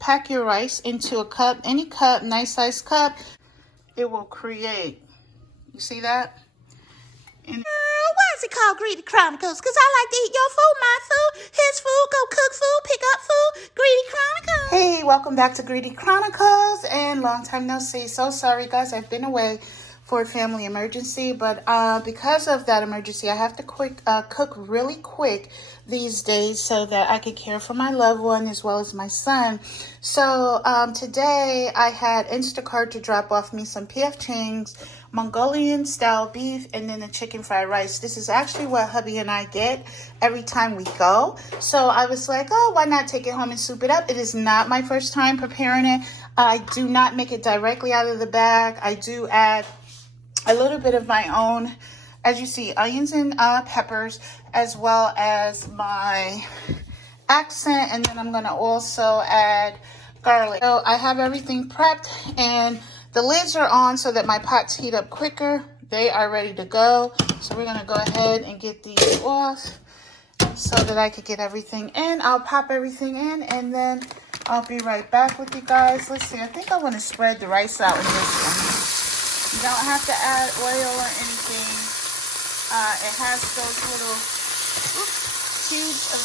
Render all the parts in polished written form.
pack your rice into a cup, any cup, nice size cup, it will create. You see that? And why is it called Greedy Chronicles? Because I like to eat your food, my food, his food, go cook food, pick up food. Greedy Chronicles. hey, welcome back to Greedy Chronicles, and long time no see. So sorry, guys, I've been away for a family emergency, but because of that emergency, I have to cook really quick these days so that I can care for my loved one as well as my son. So today I had Instacart to drop off me some Pfchangs, Mongolian style beef, and then the chicken fried rice. This is actually what hubby and I get every time we go. So I was like, oh, why not take it home and soup it up? It is not my first time preparing it. I do not make it directly out of the bag. I do add a little bit of my own, as you see, onions and peppers, as well as my accent, and then I'm going to also add garlic. So I have everything prepped, and the lids are on so that my pots heat up quicker. They are ready to go. So we're going to go ahead and get these off so that I could get everything in. I'll pop everything in, and then I'll be right back with you guys. Let's see. I think I want to spread the rice out in this one. You don't have to add oil or anything. It has those little cubes of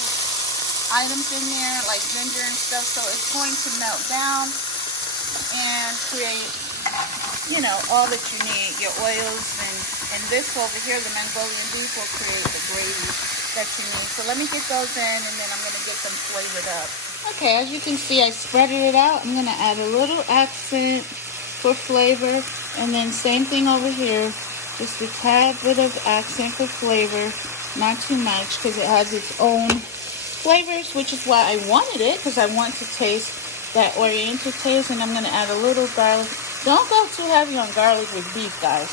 items in there, like ginger and stuff, so it's going to melt down and create, you know, all that you need, your oils, and this over here, the Mongolian beef, will create the gravy that you need. So let me get those in, and then I'm going to get them flavored up. Okay, as you can see, I spreaded it out. I'm going to add a little accent for flavor, and then same thing over here, just a tad bit of accent for flavor, not too much because it has its own flavors, which is why I wanted it, because I want to taste that oriental taste. And I'm going to add a little garlic. Don't go too heavy on garlic with beef, guys.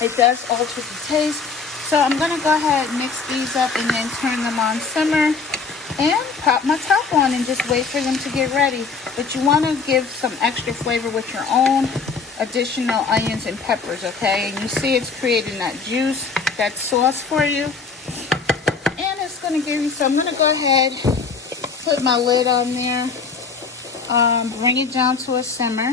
It does alter the taste. So I'm going to go ahead and mix these up and then turn them on simmer and pop my top on and just wait for them to get ready. But you want to give some extra flavor with your own additional onions and peppers, okay? And you see it's creating that juice, that sauce for you. And it's going to give you, so I'm going to go ahead, put my lid on there, bring it down to a simmer.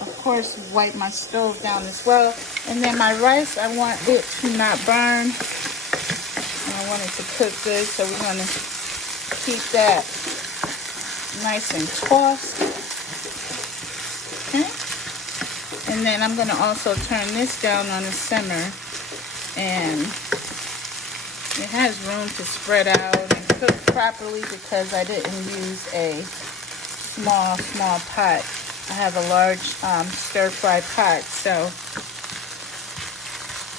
Of course, wipe my stove down as well. And then my rice, I want it to not burn. And I want it to cook good, so we're going to keep that nice and tossed. Okay. And then I'm going to also turn this down on a simmer. And it has room to spread out and cook properly because I didn't use a small pot. I have a large stir-fry pot. So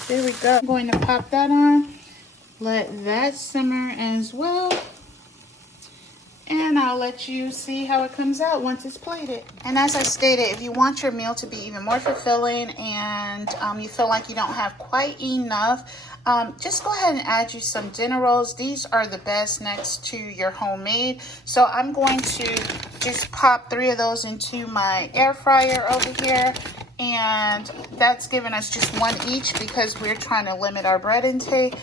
there we go. I'm going to pop that on. Let that simmer as well. And I'll let you see how it comes out once it's plated. And as I stated, if you want your meal to be even more fulfilling and you feel like you don't have quite enough, just go ahead and add you some dinner rolls. These are the best next to your homemade. So I'm going to just pop 3 of those into my air fryer over here. And that's giving us just 1 each because we're trying to limit our bread intake.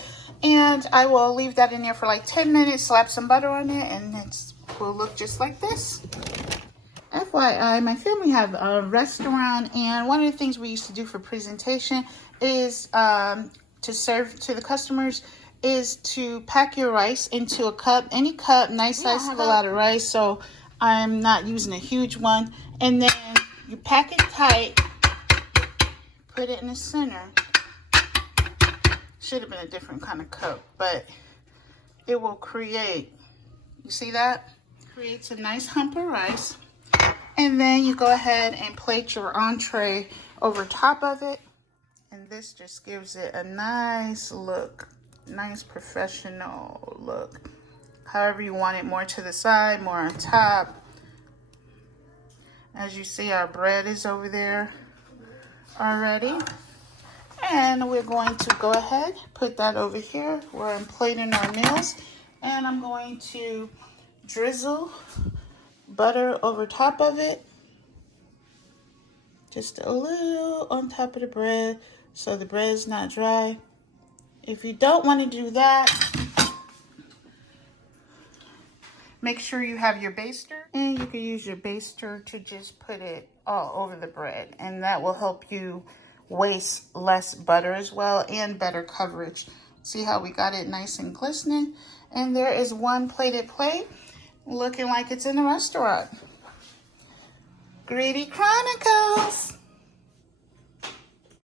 And I will leave that in there for like 10 minutes, slap some butter on it, and it will look just like this. FYI, my family have a restaurant, and one of the things we used to do for presentation is to serve to the customers is to pack your rice into a cup, any cup, nice size. I have a lot of rice, so I'm not using a huge one. And then you pack it tight, put it in the center. Should have been a different kind of cup, but it will create, you see that? Creates a nice hump of rice. And then you go ahead and plate your entree over top of it. And this just gives it a nice look, nice professional look. However you want it, more to the side, more on top. As you see, our bread is over there already. And we're going to go ahead, put that over here where I'm plating our meals. And I'm going to drizzle butter over top of it. Just a little on top of the bread so the bread is not dry. If you don't want to do that, Make sure you have your baster, and you can use your baster to just put it all over the bread, and that will help you waste less butter as well and better coverage. See how we got it nice and glistening? And there is one plated plate looking like it's in a restaurant. Greedy Chronicles.